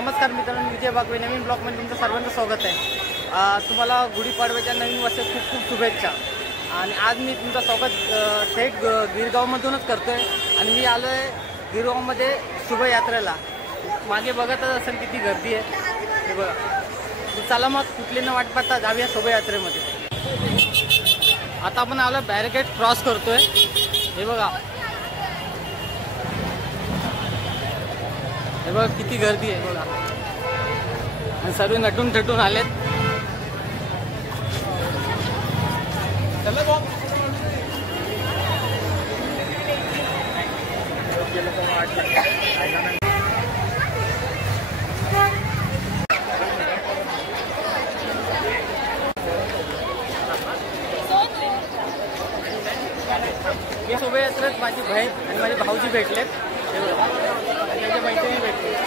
नमस्कार मित्रांनो, विजय बागवे नवीन ब्लॉगमध्ये तुमचं सर्वांचं स्वागत आहे। तुम्हाला गुढीपाडव्याच्या नवीन वर्षात खूप खूप शुभेच्छा। आणि आज मी तुमचं स्वागत थेट गिरगावमधूनच करतो आहे आणि मी आलो आहे गिरगावमध्ये शोभायात्रेला। मागे बघतच असेल किती गर्दी आहे, हे बघा। चला मग कुठली न वाट पाहता जाऊया शोभायात्रेमध्ये। आता आपण आलो बॅरिकेड क्रॉस करतोय, हे बघा। हे बघा किती गर्दी आहे बघा, आणि सर्व नटून थटून आलेत। शोभायात्रेत माझी बहीण आणि माझे भाऊजी भेटलेत, त्याच्या मैत्रिणी भेटले।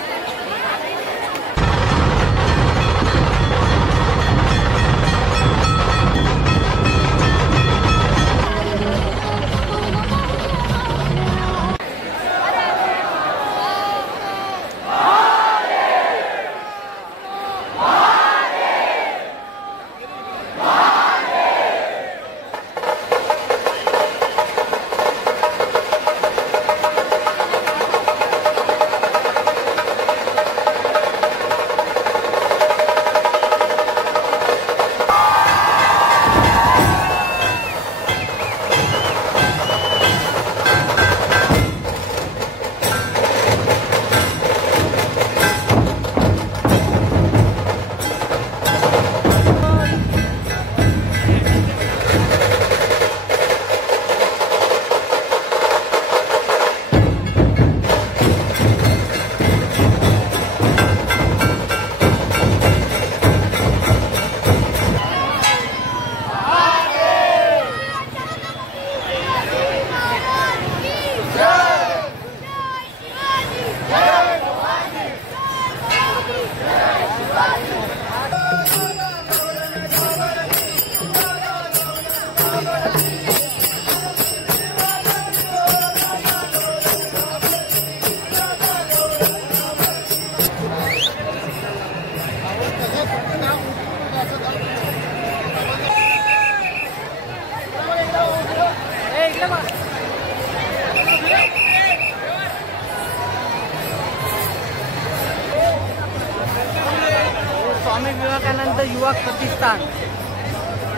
स्वामी विवेकानंद युवा प्रतिष्ठान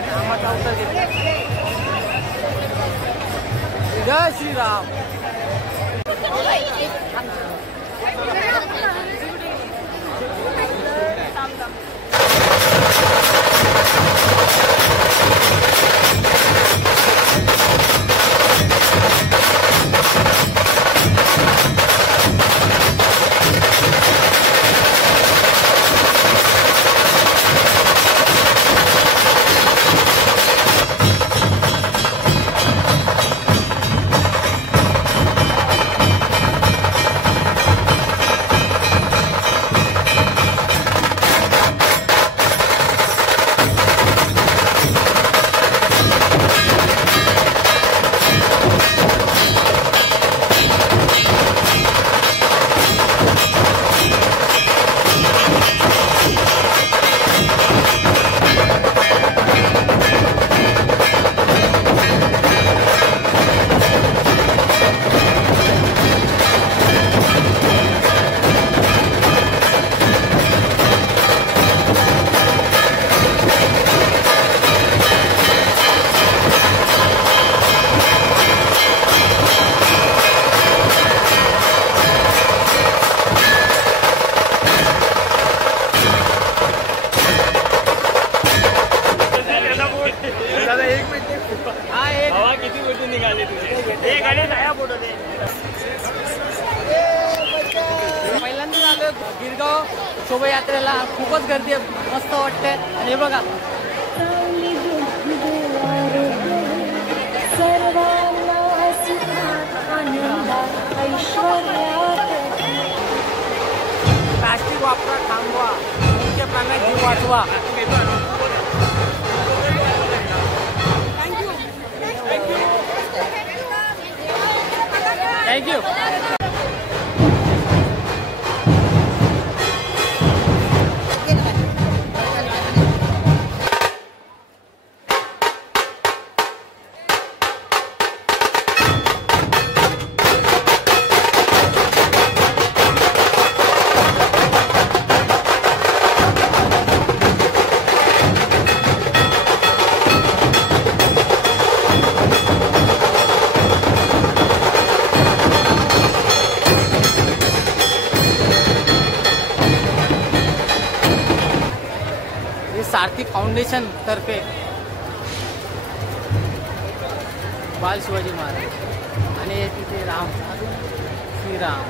नामाचा अवतार घेतला। जय श्रीराम। पहिल्यांदा आलो गिरगाव शोभायात्रेला, खूपच गर्दी आहे, मस्त वाटते। आणि हे बघा प्लास्टिक वापरा, थांबवा, मुख्य प्राण्यात जीव वाचवा। थँक्यू। फाउंडेशन तर्फे बाल शिवाजी महाराज आणि तिथे राम श्रीराम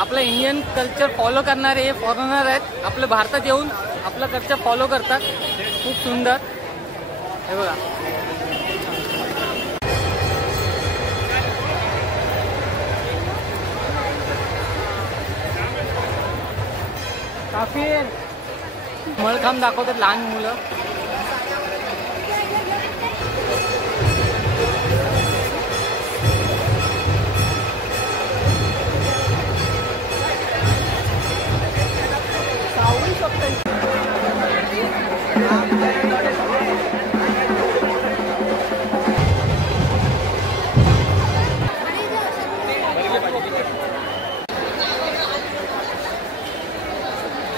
आपलं इंडियन कल्चर फॉलो करणारे हे फॉरेनर आहेत. आपल्या भारतात येऊन आपलं कल्चर फॉलो करतात. खूप सुंदर. हे बघा काफी मळखांब दाखवतात लहान मुलं.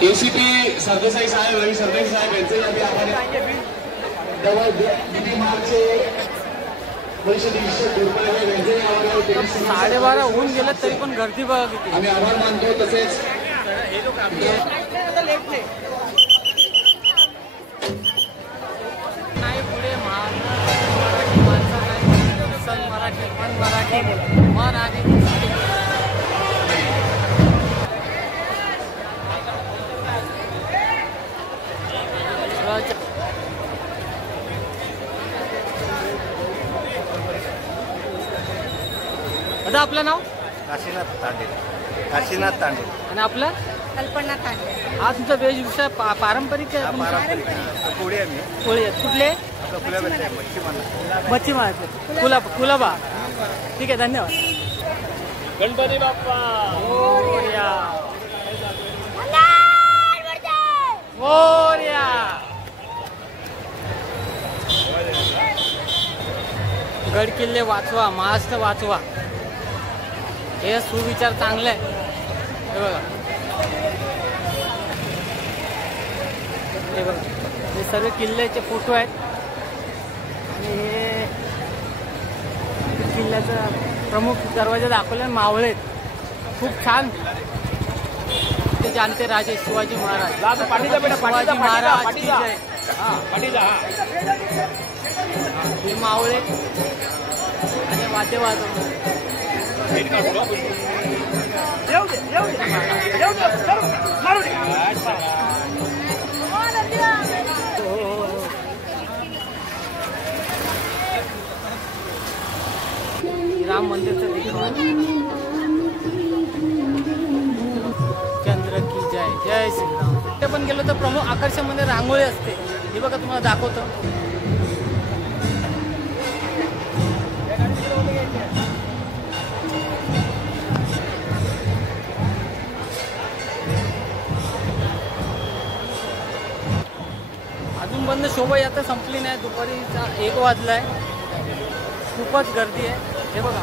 एसीपी सरदेसाई साहेब रवी सरदेसाई साहेब यांचे आम्ही मार्चचे 12:30 होऊन गेलं तरी पण गर्दी बघा किती. आम्ही आभार मानतो. तसेच नाही पुढे मराठी माणसं नाही सन मराठी मन आणि दादा आपलं नाव काशीनाथ तांडे आणि आपलं कल्पना तांडे. हा तुमचा वेशभूषा पारंपरिक आहे तुमचा? पुढे आम्ही कोळी आहेत. कुठले? मच्छी मारायचे कुलाबा. ठीक आहे धन्यवाद. गणपती बाप्पा मोरया मोरया. गड किल्ले वाचवा महाराष्ट्र वाचवा हे सुविचार चांगले आहे. हे बघा हे बघा हे सर्व किल्ल्याचे फोटो आहेत आणि हे किल्ल्याचा प्रमुख दरवाजा दाखवले मावळे खूप छान. ते जाणते राजे शिवाजी महाराज शिवाजी महाराज की जय. हे मावळे आणि वाद्य वाजवतात. राम मंदिरचं चंद्र की जय जय श्रीराम. ते पण गेलो तर प्रमुख आकर्षण मध्ये रांगोळी असते. हे बघा तुम्हाला दाखवतो. अजून बंद शोभायात्रा संपली नाही. दुपारी 1 वाजलाय. खूपच गर्दी आहे. हे बघा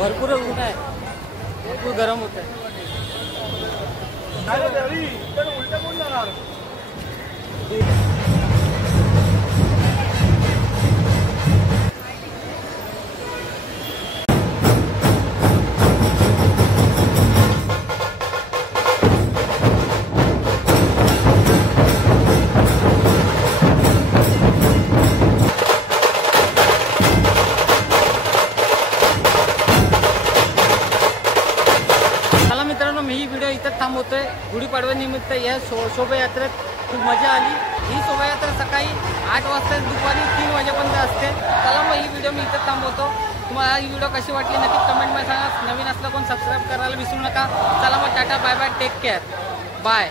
भरपूर ऊन आहे. भरपूर गरम होत आहे. थांबवतोय. गुढीपाडव्यानिमित्त या शोभायात्रेत खूप मजा आली. ही शोभायात्रा सकाळी 8 वाजता दुपारी 3 वाजेपर्यंत असते. चला मग ही व्हिडिओ मी इथं थांबवतो. तुम्हाला ही व्हिडिओ कशी वाटली नक्की कमेंटमध्ये सांगा. नवीन असलं कोण सबस्क्राईब करायला विसरू नका. चला मग tata bye bye take care bye.